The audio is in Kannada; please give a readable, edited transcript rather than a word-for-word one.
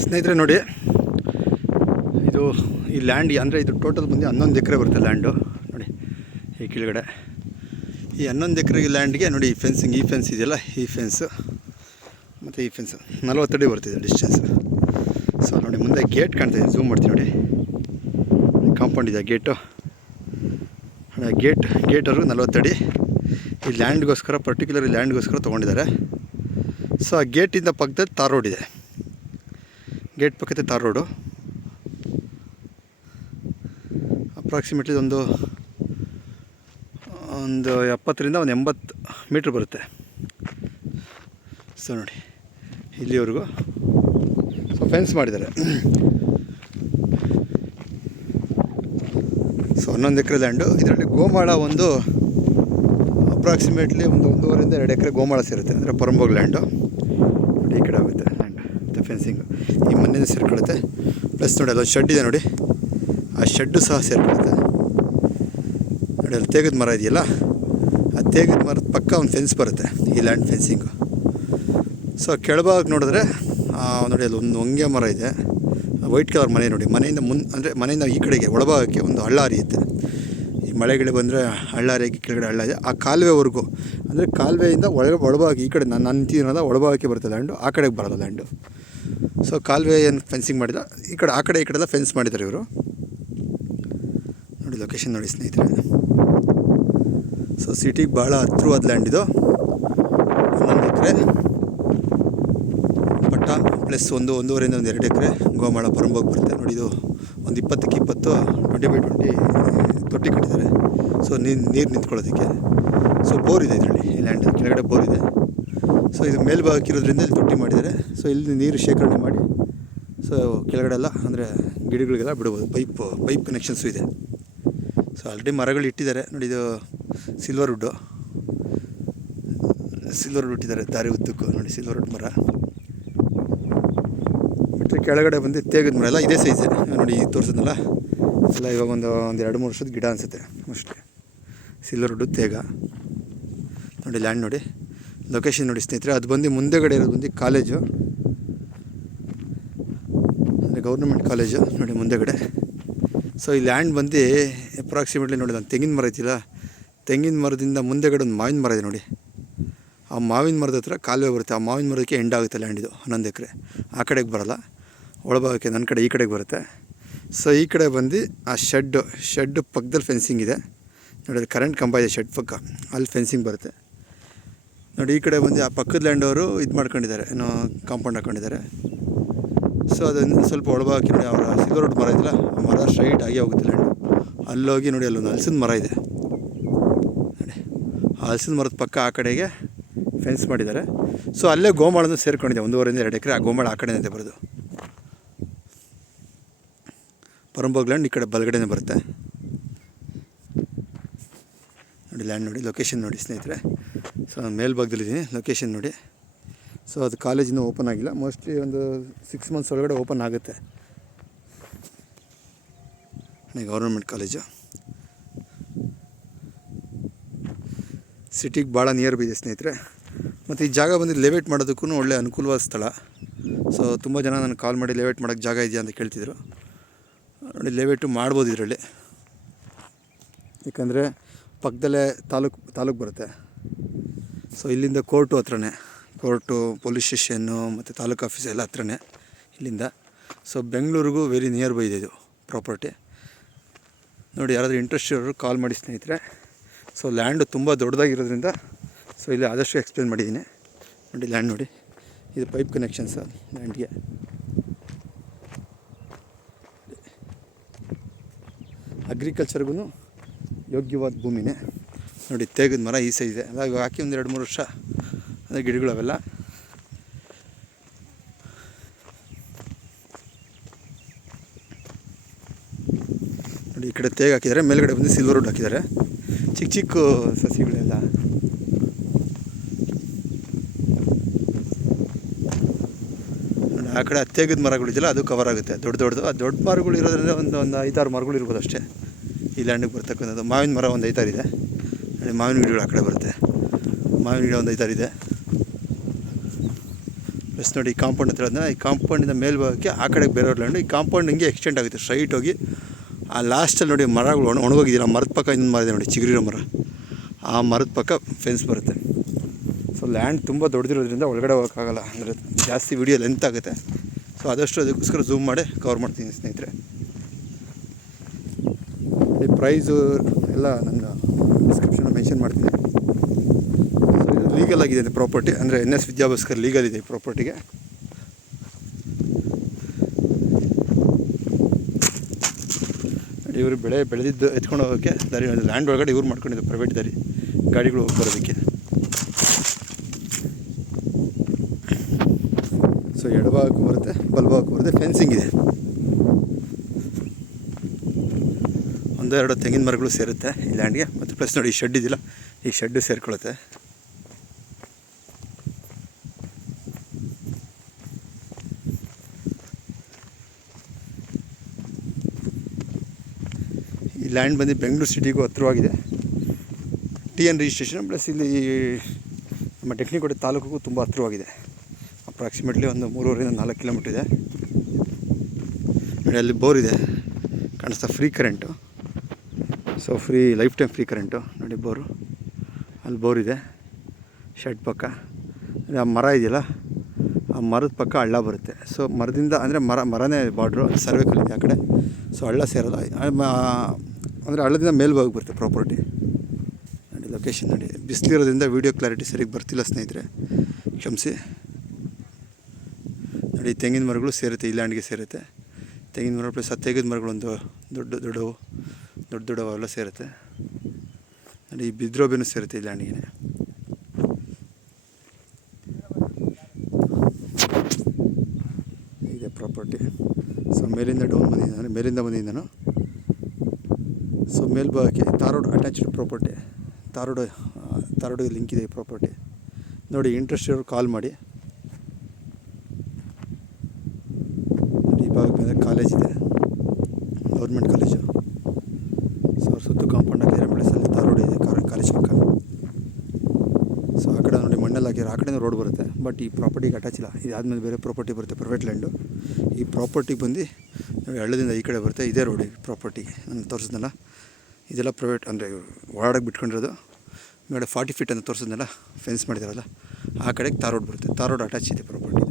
ಸ್ನೇಹಿತರೆ ನೋಡಿ, ಇದು ಈ ಲ್ಯಾಂಡ್ ಅಂದರೆ ಇದು ಟೋಟಲ್ ಬಂದು 11 ಎಕರೆ ಬರುತ್ತೆ ಲ್ಯಾಂಡು. ನೋಡಿ ಈ ಕೆಳಗಡೆ ಈ 11 ಎಕರೆ ಲ್ಯಾಂಡ್ಗೆ ನೋಡಿ ಈ ಫೆನ್ಸಿಂಗ್, ಈ ಫೆನ್ಸ್ ಇದೆಯಲ್ಲ, ಈ ಫೆನ್ಸು ಮತ್ತು ಈ ಫೆನ್ಸು 40 ಅಡಿ ಬರ್ತಿದೆ ಡಿಸ್ಟೆನ್ಸ್. ಸೊ ನೋಡಿ ಮುಂದೆ ಗೇಟ್ ಕಾಣ್ತಾಯಿದೆ, ಝೂಮ್ ಮಾಡ್ತೀನಿ ನೋಡಿ, ಕಾಂಪೌಂಡ್ ಇದೆ ಗೇಟು. ಗೇಟವ್ರಿಗೂ 40 ಅಡಿ ಈ ಲ್ಯಾಂಡ್ಗೋಸ್ಕರ, ಪರ್ಟಿಕ್ಯುಲರ್ ಈ ಲ್ಯಾಂಡ್ಗೋಸ್ಕರ ತೊಗೊಂಡಿದ್ದಾರೆ. ಸೊ ಆ ಗೇಟಿಂದ ಪಕ್ಕದಲ್ಲಿ ತಾರ್ ರೋಡ್ ಇದೆ, ಗೇಟ್ ಪಕ್ಕದ ತಾರ್ ರೋಡು. ಅಪ್ರಾಕ್ಸಿಮೇಟ್ಲಿ ಒಂದು 70ರಿಂದ 80 ಮೀಟ್ರ್ ಬರುತ್ತೆ. ಸೊ ನೋಡಿ ಇಲ್ಲಿವರೆಗೂ ಸೊ ಫೆನ್ಸ್ ಮಾಡಿದ್ದಾರೆ. ಸೊ 11 ಎಕರೆ ಲ್ಯಾಂಡು. ಇದರಲ್ಲಿ ಗೋಮಾಳ ಒಂದು ಅಪ್ರಾಕ್ಸಿಮೇಟ್ಲಿ ಒಂದು 1.5ರಿಂದ 2 ಎಕರೆ ಗೋಮಾಳ ಸೇರುತ್ತೆ, ಅಂದರೆ ಪರಂಬೋಗ್ ಲ್ಯಾಂಡು. ನೋಡಿ ಈ ಕಡೆ ಆಗುತ್ತೆ ಲ್ಯಾಂಡ್ ಮತ್ತು ಫೆನ್ಸಿಂಗು ಈ ಮನೆಯಿಂದ ಸೇರ್ಕೊಳ್ಳುತ್ತೆ. ಪ್ಲಸ್ ನೋಡಿ ಅಲ್ಲೊಂದು ಶೆಡ್ ಇದೆ ನೋಡಿ, ಆ ಶೆಡ್ಡು ಸಹ ಸೇರ್ಕೊಳ್ಳುತ್ತೆ. ನೋಡಿ ಅಲ್ಲಿ ತೇಗದ ಮರ ಇದೆಯಲ್ಲ, ಆ ತೇಗದ ಮರದ ಪಕ್ಕ ಒಂದು ಫೆನ್ಸ್ ಬರುತ್ತೆ, ಈ ಲ್ಯಾಂಡ್ ಫೆನ್ಸಿಂಗು. ಸೊ ಕೆಳಭಾಗ ನೋಡಿದ್ರೆ ನೋಡಿ ಅಲ್ಲಿ ಒಂದು ಹೊಂಗೆ ಮರ ಇದೆ, ವೈಟ್ ಕಲರ್ ಮನೆ ನೋಡಿ. ಮನೆಯಿಂದ ಅಂದರೆ ಮನೆಯಿಂದ ಈ ಕಡೆಗೆ ಒಳಭಾಗಕ್ಕೆ ಒಂದು ಹಳ್ಳ ಹರಿಯುತ್ತೆ. ಈ ಮಳೆಗಳು ಬಂದರೆ ಹಳ್ಳ ಹರಿಯೋಕ್ಕೆ ಕೆಳಗಡೆ ಹಳ್ಳ ಇದೆ. ಆ ಕಾಲುವೆವರೆಗೂ, ಅಂದರೆ ಕಾಲುವೆಯಿಂದ ಒಳಭಾಗ ಈ ಕಡೆ ನಾನು ನಿಂತಿರೋದ ಒಳಭಾಗಕ್ಕೆ ಬರುತ್ತೆ ಲ್ಯಾಂಡು, ಆ ಕಡೆಗೆ ಬರೋಲ್ಲ ಲ್ಯಾಂಡು. ಸೊ ಕಾಲುವೆ ಏನು ಫೆನ್ಸಿಂಗ್ ಮಾಡಿದ, ಈ ಕಡೆ ಆ ಕಡೆ ಈ ಕಡೆ ಎಲ್ಲ ಫೆನ್ಸ್ ಮಾಡಿದ್ದಾರೆ ಇವರು. ನೋಡಿ ಲೊಕೇಶನ್ ನೋಡಿ ಸ್ನೇಹಿತರೆ. ಸೊ ಸಿಟಿಗೆ ಭಾಳ ಹತ್ತಿರವಾದ ಲ್ಯಾಂಡ್ ಇದು. 11 ಎಕರೆ ಪಟ್ಟ ಪ್ಲಸ್ 1.5ರಿಂದ 2 ಎಕರೆ ಗೋಮಾಳ ಪರಂಬೋಗ್ ಬರುತ್ತೆ. ನೋಡಿ ಇದು ಒಂದು 20ಕ್ಕೆ 20 20x20 ತೊಟ್ಟಿ ಕಟ್ಟಿದ್ದಾರೆ. ಸೊ ನೀರು ನಿಂತ್ಕೊಳ್ಳೋದಕ್ಕೆ. ಸೊ ಬೋರ್ ಇದೆ ಇದರಲ್ಲಿ, ಈ ಲ್ಯಾಂಡ್ ಕೆಳಗಡೆ ಬೋರ್ ಇದೆ. ಸೊ ಇದು ಮೇಲ್ಭಾಗಕ್ಕೆ ಇರೋದ್ರಿಂದ ಇಲ್ಲಿ ತೊಟ್ಟಿ ಮಾಡಿದ್ದಾರೆ. ಸೊ ಇಲ್ಲಿ ನೀರು ಶೇಖರಣೆ ಮಾಡಿ ಸೊ ಕೆಳಗಡೆ ಎಲ್ಲ ಅಂದರೆ ಗಿಡಗಳಿಗೆಲ್ಲ ಬಿಡ್ಬೋದು. ಪೈಪ್ ಕನೆಕ್ಷನ್ಸು ಇದೆ. ಸೊ ಆಲ್ರೆಡಿ ಮರಗಳು ಇಟ್ಟಿದ್ದಾರೆ ನೋಡಿ. ಇದು ಸಿಲ್ವರ್ ವುಡ್ ಇಟ್ಟಿದ್ದಾರೆ ದಾರಿ ಉದ್ದಕ್ಕೂ ನೋಡಿ, ಸಿಲ್ವರ್ ವುಡ್ ಮರ. ಬಿಟ್ಟರೆ ಕೆಳಗಡೆ ಬಂದು ತೇಗದ ಮರ ಎಲ್ಲ ಇದೇ ಸೈಜ್ ನೋಡಿ, ತೋರಿಸಿದ್ನಲ್ಲ ಎಲ್ಲ ಇವಾಗ ಒಂದು 2-3 ವರ್ಷದ ಗಿಡ ಅನಿಸುತ್ತೆ ಮೋಸ್ಟ್ಲಿ. ಸಿಲ್ವರ್ ವುಡ್ ತೇಗ ನೋಡಿ. ಲ್ಯಾಂಡ್ ನೋಡಿ, ಲೊಕೇಶನ್ ನೋಡಿ ಸ್ನೇಹಿತರೆ. ಅದು ಬಂದು ಮುಂದೆಗಡೆ ಇರೋದು ಬಂದು ಕಾಲೇಜು, ಅಂದರೆ ಗೌರ್ಮೆಂಟ್ ಕಾಲೇಜು ನೋಡಿ ಮುಂದೆಗಡೆ. ಸೊ ಈ ಲ್ಯಾಂಡ್ ಬಂದು ಅಪ್ರಾಕ್ಸಿಮೇಟ್ಲಿ ನೋಡಿ, ನಾನು ತೆಂಗಿನ ಮರ ಐತಿಲ್ಲ, ತೆಂಗಿನ ಮರದಿಂದ ಮುಂದೆಗಡೆ ಒಂದು ಮಾವಿನ ಮರ ಇದೆ ನೋಡಿ. ಆ ಮಾವಿನ ಮರದ ಹತ್ರ ಕಾಲುವೆ ಬರುತ್ತೆ. ಆ ಮಾವಿನ ಮರದಕ್ಕೆ ಎಂಡ್ ಆಗುತ್ತೆ ಲ್ಯಾಂಡ್ ಇದು. 11 ಎಕರೆ ಆ ಕಡೆಗೆ ಬರೋಲ್ಲ, ಒಳಭಾಗಕ್ಕೆ ನನ್ನ ಕಡೆ ಈ ಕಡೆಗೆ ಬರುತ್ತೆ. ಸೊ ಈ ಕಡೆ ಬಂದು ಆ ಶೆಡ್ ಪಕ್ಕದಲ್ಲಿ ಫೆನ್ಸಿಂಗ್ ಇದೆ ನೋಡಿ. ಅದು ಕರೆಂಟ್ ಕಂಬ ಇದೆ ಶೆಡ್ ಪಕ್ಕ, ಅಲ್ಲಿ ಫೆನ್ಸಿಂಗ್ ಬರುತ್ತೆ ನೋಡಿ. ಈ ಕಡೆ ಬಂದು ಆ ಪಕ್ಕದ ಲ್ಯಾಂಡ್ ಅವರು ಇದು ಮಾಡ್ಕೊಂಡಿದ್ದಾರೆ, ಏನೋ ಕಾಂಪೌಂಡ್ ಹಾಕ್ಕೊಂಡಿದ್ದಾರೆ. ಸೊ ಅದನ್ನು ಸ್ವಲ್ಪ ಒಳಭಾಗಕ್ಕೆ ನೋಡಿ, ಅವರ ಸಿಲ್ವರ್ ವುಡ್ ಮರ ಇದೆಯಲ್ಲ, ಆ ಮರ ಸ್ಟ್ರೈಟ್ ಆಗಿ ಹೋಗುತ್ತೆ ಲ್ಯಾಂಡು. ಅಲ್ಲೋಗಿ ನೋಡಿ, ಅಲ್ಲೊಂದು ಹಲಸಿನ ಮರ ಇದೆ ನೋಡಿ. ಆ ಹಲಸಿನ ಮರದ ಪಕ್ಕ ಆ ಕಡೆಗೆ ಫೆನ್ಸ್ ಮಾಡಿದ್ದಾರೆ. ಸೊ ಅಲ್ಲೇ ಗೋಮಾಳನ್ನು ಸೇರ್ಕೊಂಡಿದೆ, 1.5ರಿಂದ 2 ಎಕರೆ. ಆ ಗೋಮಾಳ ಆ ಕಡೆನೇ ಬರೋದು. ಪರಂಬೋಗ್ ಲ್ಯಾಂಡ್ ಈ ಕಡೆ ಬಲಗಡೆನೇ ಬರುತ್ತೆ ನೋಡಿ. ಲ್ಯಾಂಡ್ ನೋಡಿ, ಲೊಕೇಶನ್ ನೋಡಿ ಸ್ನೇಹಿತರೆ. ಸೊ ನಾನು ಮೇಲ್ಭಾಗದಲ್ಲಿದ್ದೀನಿ, ಲೊಕೇಶನ್ ನೋಡಿ. ಸೊ ಅದು ಕಾಲೇಜಿನೂ ಓಪನ್ ಆಗಿಲ್ಲ, ಮೋಸ್ಟ್ಲಿ ಒಂದು 6 ಮಂತ್ಸ್ ಒಳಗಡೆ ಓಪನ್ ಆಗುತ್ತೆ. ಗೌರ್ಮೆಂಟ್ ಕಾಲೇಜು ಸಿಟಿಗೆ ಭಾಳ ನಿಯರ್ ಬೈ ಇದೆ ಸ್ನೇಹಿತರೆ. ಮತ್ತು ಈ ಜಾಗ ಬಂದು ಲೇಔಟ್ ಮಾಡೋದಕ್ಕೂ ಒಳ್ಳೆ ಅನುಕೂಲವಾದ ಸ್ಥಳ. ಸೊ ತುಂಬ ಜನ ನನಗೆ ಕಾಲ್ ಮಾಡಿ ಲೇಔಟ್ ಮಾಡೋಕ್ಕೆ ಜಾಗ ಇದೆಯಾ ಅಂತ ಕೇಳ್ತಿದ್ರು ನೋಡಿ. ಲೇಔಟು ಮಾಡ್ಬೋದು ಇದರಲ್ಲಿ, ಯಾಕಂದರೆ ಪಕ್ಕದಲ್ಲೇ ತಾಲೂಕು ಬರುತ್ತೆ. ಸೊ ಇಲ್ಲಿಂದ ಕೋರ್ಟು ಹತ್ರನೇ, ಕೋರ್ಟು, ಪೊಲೀಸ್ ಸ್ಟೇಷನ್ನು ಮತ್ತು ತಾಲೂಕು ಆಫೀಸ್ ಎಲ್ಲ ಹತ್ರನೇ ಇಲ್ಲಿಂದ. ಸೊ ಬೆಂಗಳೂರಿಗೂ ವೆರಿ ನಿಯರ್ ಬೈ ಇದೆ ಇದು ಪ್ರಾಪರ್ಟಿ ನೋಡಿ. ಯಾರಾದರೂ ಇಂಟ್ರೆಸ್ಟ್ ಇರೋರು ಕಾಲ್ ಮಾಡಿ ಸ್ನೇಹಿತರೆ. ಸೊ ಲ್ಯಾಂಡು ತುಂಬ ದೊಡ್ಡದಾಗಿರೋದ್ರಿಂದ ಸೊ ಇಲ್ಲಿ ಆದಷ್ಟು ಎಕ್ಸ್ಪ್ಲೇನ್ ಮಾಡಿದ್ದೀನಿ ನೋಡಿ. ಲ್ಯಾಂಡ್ ನೋಡಿ, ಇದು ಪೈಪ್ ಕನೆಕ್ಷನ್ಸ್ ಲ್ಯಾಂಡ್ಗೆ. ಅಗ್ರಿಕಲ್ಚರ್ಗೂ ಯೋಗ್ಯವಾದ ಭೂಮಿನೇ ನೋಡಿ. ತೇಗದ ಮರ ಈ ಸೈಜ್ ಇದೆ, ಅದಾಗ ಹಾಕಿ ಒಂದು 2-3 ವರ್ಷ ಅಂದರೆ ಗಿಡಗಳು ಅವೆಲ್ಲ. ನೋಡಿ ಈ ಕಡೆ ತೇಗ ಹಾಕಿದ್ದಾರೆ, ಮೇಲ್ಗಡೆ ಬಂದು ಸಿಲ್ವರ್ ವುಡ್ ಹಾಕಿದ್ದಾರೆ. ಚಿಕ್ಕ ಸಸಿಗಳೆಲ್ಲ ಆ ಕಡೆ ತೇಗದ ಮರಗಳಿದೆಯಲ್ಲ, ಅದು ಕವರ್ ಆಗುತ್ತೆ. ದೊಡ್ಡದು ಆ ದೊಡ್ಡ ಮರಗಳು ಇರೋದ್ರಿಂದ ಒಂದು 5-6 ಮರಗಳು ಇರ್ಬೋದು ಅಷ್ಟೇ ಈ ಲ್ಯಾಂಡಿಗೆ ಬರ್ತಕ್ಕಂಥದ್ದು. ಮಾವಿನ ಮರ ಒಂದು 5-6 ಇದೆ ನೋಡಿ. ಮಾವಿನ ಗಿಡಗಳು ಆ ಕಡೆ ಬರುತ್ತೆ. ಮಾವಿನ ಗಿಡ ಒಂದು 5-6 ಇದೆ. ಪ್ಲಸ್ ನೋಡಿ ಈ ಕಾಂಪೌಂಡ್ ಹತ್ರ ಅದನ್ನ ಈ ಕಾಂಪೌಂಡಿಂದ ಮೇಲ್ಭಾಗಕ್ಕೆ ಆ ಕಡೆಗೆ ಬೇರೆಯವ್ರ ಲ್ಯಾಂಡು. ಈ ಕಾಂಪೌಂಡ್ ಹಿಂಗೆ ಎಕ್ಸ್ಟೆಂಡ್ ಆಗುತ್ತೆ ಸ್ಟ್ರೈಟ್ ಹೋಗಿ. ಆ ಲಾಸ್ಟಲ್ಲಿ ನೋಡಿ ಮರಗಳು ಒಣಗೋಗಿದ್ದೀರ, ಆ ಮರದ ಪಕ್ಕ ಇನ್ನೊಂದು ಮರ ಇದೆ ನೋಡಿ, ಚಿಗುರಿರೋ ಮರ. ಆ ಮರದ ಪಕ್ಕ ಫೆನ್ಸ್ ಬರುತ್ತೆ. ಸೊ ಲ್ಯಾಂಡ್ ತುಂಬ ದೊಡ್ಡದಿರೋದ್ರಿಂದ ಒಳಗಡೆ ಹೋಗೋಕ್ಕಾಗಲ್ಲ, ಅಂದರೆ ಜಾಸ್ತಿ ವಿಡಿಯೋ ಲೆಂತ್ ಆಗುತ್ತೆ. ಸೊ ಆದಷ್ಟು ಅದಕ್ಕೋಸ್ಕರ ಝೂಮ್ ಮಾಡಿ ಕವರ್ ಮಾಡ್ತೀನಿ ಸ್ನೇಹಿತರೆ. ಈ ಪ್ರೈಸು ಎಲ್ಲ ನನ್ನ ಡಿಸ್ಕ್ರಿಪ್ಷನ್ ಮೆನ್ಷನ್ ಮಾಡ್ತೀನಿ. ಸೊ ಇದು ಲೀಗಲ್ ಆಗಿದೆ ಪ್ರಾಪರ್ಟಿ, ಅಂದರೆ NS ವಿದ್ಯಾಭಾಸ್ಕರ್ ಲೀಗಲ್ ಇದೆ ಈ ಪ್ರಾಪರ್ಟಿಗೆ. ಇವರು ಬೆಳೆದಿದ್ದು ಎತ್ಕೊಂಡು ಹೋಗೋಕ್ಕೆ ದಾರಿ, ಲ್ಯಾಂಡ್ ಒಳಗಡೆ ಇವ್ರು ಮಾಡ್ಕೊಂಡಿದ್ದು ಪ್ರೈವೇಟ್ ದಾರಿ, ಗಾಡಿಗಳು ಬರೋದಕ್ಕೆ. ಸೊ ಎಡಭಾಗಕ್ಕೂ ಬರುತ್ತೆ, ಬಲಭಾಗಕ್ಕೂ ಬರುತ್ತೆ. ಫೆನ್ಸಿಂಗ್ ಇದೆ. ಒಂದೆರಡು ತೆಂಗಿನ ಮರಗಳು ಸೇರುತ್ತೆ ಈ ಲ್ಯಾಂಡ್ಗೆ. ಮತ್ತು ಪ್ಲಸ್ ನೋಡಿ ಈ ಶೆಡ್ ಇದೆಯಲ್ಲ, ಈ ಶೆಡ್ಡು ಸೇರ್ಕೊಳ್ಳುತ್ತೆ. ಈ ಲ್ಯಾಂಡ್ ಬಂದು ಬೆಂಗಳೂರು ಸಿಟಿಗೂ ಹತ್ತಿರವಾಗಿದೆ. TN ರಿಜಿಸ್ಟ್ರೇಷನ್ ಪ್ಲಸ್ ಇಲ್ಲಿ ನಮ್ಮ ಟೆಕ್ನಿಕೋಟೆ ತಾಲೂಕಿಗೂ ತುಂಬ ಹತ್ತಿರವಾಗಿದೆ. ಅಪ್ರಾಕ್ಸಿಮೇಟ್ಲಿ ಒಂದು 3.5-4 ಕಿಲೋಮೀಟ್ರ್ ಇದೆ. ನೋಡಿ ಅಲ್ಲಿ ಬೋರ್ ಇದೆ ಕಾಣಿಸ್ತಾ, free current. So free life time free current ನೋಡಿ ಬೋರು. ಅಲ್ಲಿ ಬೋರ್ ಇದೆ ಶೆಡ್ ಪಕ್ಕ. ಆ ಮರ ಇದೆಯಲ್ಲ, ಆ ಮರದ ಪಕ್ಕ ಹಳ್ಳ ಬರುತ್ತೆ. ಸೊ ಮರದಿಂದ ಅಂದರೆ ಮರನೇ ಬಾರ್ಡ್ರು, ಸರ್ವೆ ಕಲ್ಲಿದೆ ಆ ಕಡೆ. ಸೊ ಹಳ್ಳ ಸೇರೋಲ್ಲ, ಅಂದರೆ ಹಳ್ಳದಿಂದ ಮೇಲ್ಭಾಗ ಬರುತ್ತೆ ಪ್ರಾಪರ್ಟಿ. ನೋಡಿ ಲೊಕೇಶನ್ ನೋಡಿ, ಬಿಸಿಲಿರೋದ್ರಿಂದ ವೀಡಿಯೋ ಕ್ಲಾರಿಟಿ ಸರಿಯಾಗಿ ಬರ್ತಿಲ್ಲ ಸ್ನೇಹಿತರೆ, ಕ್ಷಮಿಸಿ. ನೋಡಿ ತೆಂಗಿನ ಮರಗಳು ಸೇರುತ್ತೆ, ಈ ಲ್ಯಾಂಡ್ಗೆ ಸೇರುತ್ತೆ. ತೆಂಗಿನ ಮರ ಪ್ಲಸ್ ತೆಂಗಿನ ಮರಗಳೊಂದು ದೊಡ್ಡ ಅವೆಲ್ಲ ಸೇರುತ್ತೆ. ನೋಡಿ ಈ ಬಿದ್ರೋಬೇನೂ ಸೇರುತ್ತೆ ಈ ಲ್ಯಾಂಡಿಗೆ. ಇದೆ ಪ್ರಾಪರ್ಟಿ. ಸೊ ಮೇಲಿಂದ ಡೌನ್ ಬಂದಿದ್ದೀನಿ, ಅಂದರೆ ಮೇಲಿಂದ ಬಂದಿದ್ದೀನಿ ನಾನು. ಸೊ ಮೇಲ್ಭಾಗಕ್ಕೆ ತಾರೋಡ್ ಅಟ್ಯಾಚ್ಡ್ ಪ್ರಾಪರ್ಟಿ, ತಾರೋಡಿಗೆ ಲಿಂಕ್ ಇದೆ ಈ ಪ್ರಾಪರ್ಟಿ. ನೋಡಿ ಇಂಟ್ರೆಸ್ಟ್ ಇರೋರು ಕಾಲ್ ಮಾಡಿ. ಈ ಭಾಗಕ್ಕೆ ಬಂದರೆ ಕಾಲೇಜ್ ಇದೆ, ಗೌರ್ಮೆಂಟ್ ಕಾಲೇಜು. ಸೊ ಅವ್ರ ಸುತ್ತು ಕಾಂಪೌಂಡ್ ಹಾಕಿದ್ದಾರೆ, ಬೆಳೆಸಲ್ಲಿ ತಾರೋಡ್ ಇದೆ ಕಾಲೇಜ್ ಪಕ್ಕ. ಸೊ ಆ ಕಡೆ ನೋಡಿ ಮಣ್ಣಲ್ಲಿ ಹಾಕಿದ್ದಾರೆ, ಆ ಕಡೆಯಿಂದ ರೋಡ್ ಬರುತ್ತೆ. ಬಟ್ ಈ ಪ್ರಾಪರ್ಟಿಗೆ ಅಟ್ಯಾಚ್ ಇಲ್ಲ. ಇದಾದಮೇಲೆ ಬೇರೆ ಪ್ರಾಪರ್ಟಿ ಬರುತ್ತೆ, ಪ್ರೈವೇಟ್ ಲ್ಯಾಂಡು. ಈ ಪ್ರಾಪರ್ಟಿಗೆ ಬಂದು ಹಳ್ಳದಿಂದ ಈ ಕಡೆ ಬರುತ್ತೆ, ಇದೇ ರೋಡ್. ಈ ಪ್ರಾಪರ್ಟಿಗೆ ನಾನು ತೋರಿಸಿದ್ನಲ್ಲ, ಇದೆಲ್ಲ ಪ್ರೈವೇಟ್, ಅಂದರೆ ಓಡಾಡೋಕ್ಕೆ ಬಿಟ್ಕೊಂಡಿರೋದು. ಮೇಲೆ 40 ಫೀಟ್ ಅಂತ ತೋರಿಸಿದ್ನಲ್ಲ, ಫೆನ್ಸ್ ಮಾಡಿದಾರಲ್ಲ, ಆ ಕಡೆಗೆ ತಾರೋಡ್ ಬರುತ್ತೆ. ತಾರೋಡ್ ಅಟ್ಯಾಚ್ ಇದೆ ಪ್ರಾಪರ್ಟಿ.